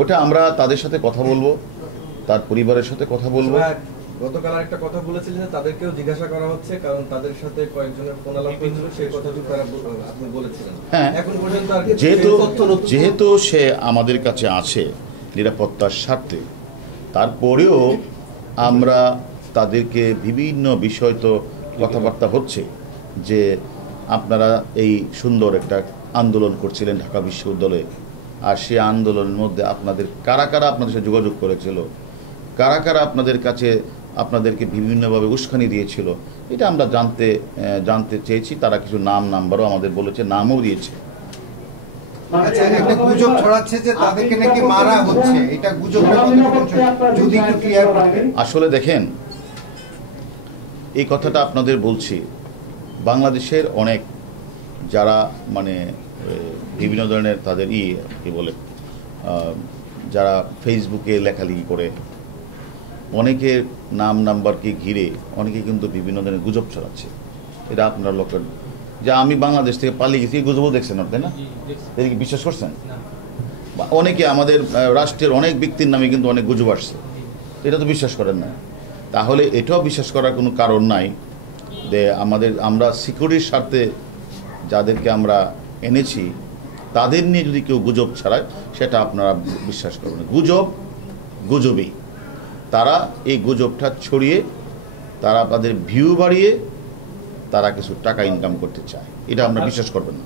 ওটা আমরা তাদের সাথে কথা বলবো, তার পরিবারের সাথে কথা বলবো। গতকাল একটা কথা বলেছিলেন যে তাদেরকেও জিজ্ঞাসা করা হচ্ছে, কারণ তাদের সাথে কয়েকজনের ফোন আলাপ হয়েছিল, সেই কথাটি আপনি বলেছিলেন। হ্যাঁ, এখন পর্যন্ত যেহেতু সে আমাদের কাছে আছে নিরাপত্তার স্বার্থে, তারপরেও আমরা তাদেরকে বিভিন্ন বিষয় তো কথাবার্তা হচ্ছে যে আপনারা এই সুন্দর একটা আন্দোলন করছিলেন ঢাকা বিশ্ববিদ্যালয়ে, আর সেই আন্দোলনের মধ্যে আপনাদের কারা কারা আপনাদের সাথে যোগাযোগ করেছিল, কারা কারা আপনাদের কাছে আপনাদেরকে বিভিন্নভাবে উস্কানি দিয়েছিল, এটা আমরা জানতে চেয়েছি। তারা কিছু নাম্বারও আমাদের বলেছে, নামও দিয়েছে। একটা গুজব ছড়াচ্ছে যে তাদেরকে নাকি মারা হচ্ছে, এটা গুজবটা যদি একটু ক্লিয়ার করতেন। আসলে দেখেন, এই কথাটা আপনাদের বলছি, বাংলাদেশের অনেক যারা মানে বিভিন্ন ধরনের তাদের কি বলে যারা ফেসবুকে লেখালেখি করে, অনেকের নাম্বারকে ঘিরে অনেকে কিন্তু বিভিন্ন ধরনের গুজব ছড়াচ্ছে। এটা আপনারা লক্ষ্য, যে আমি বাংলাদেশ থেকে পালিয়ে গেছি, এই গুজবও দেখছেন আপনি না? এটা কি বিশ্বাস করছেন? অনেকে আমাদের রাষ্ট্রের অনেক ব্যক্তির নামে কিন্তু অনেক গুজব আসছে, এটা তো বিশ্বাস করেন না। তাহলে এটাও বিশ্বাস করার কোনো কারণ নাই যে আমরা সিকিউরিটির স্বার্থে যাদেরকে আমরা এনেছি তাদের নিয়ে যদি কেউ গুজব ছড়ায়, সেটা আপনারা বিশ্বাস করবেন না। গুজবই তারা এই গুজবটা ছড়িয়ে তারা তাদের ভিউ বাড়িয়ে তারা কিছু টাকা ইনকাম করতে চায়, এটা আমরা বিশ্বাস করবেন না।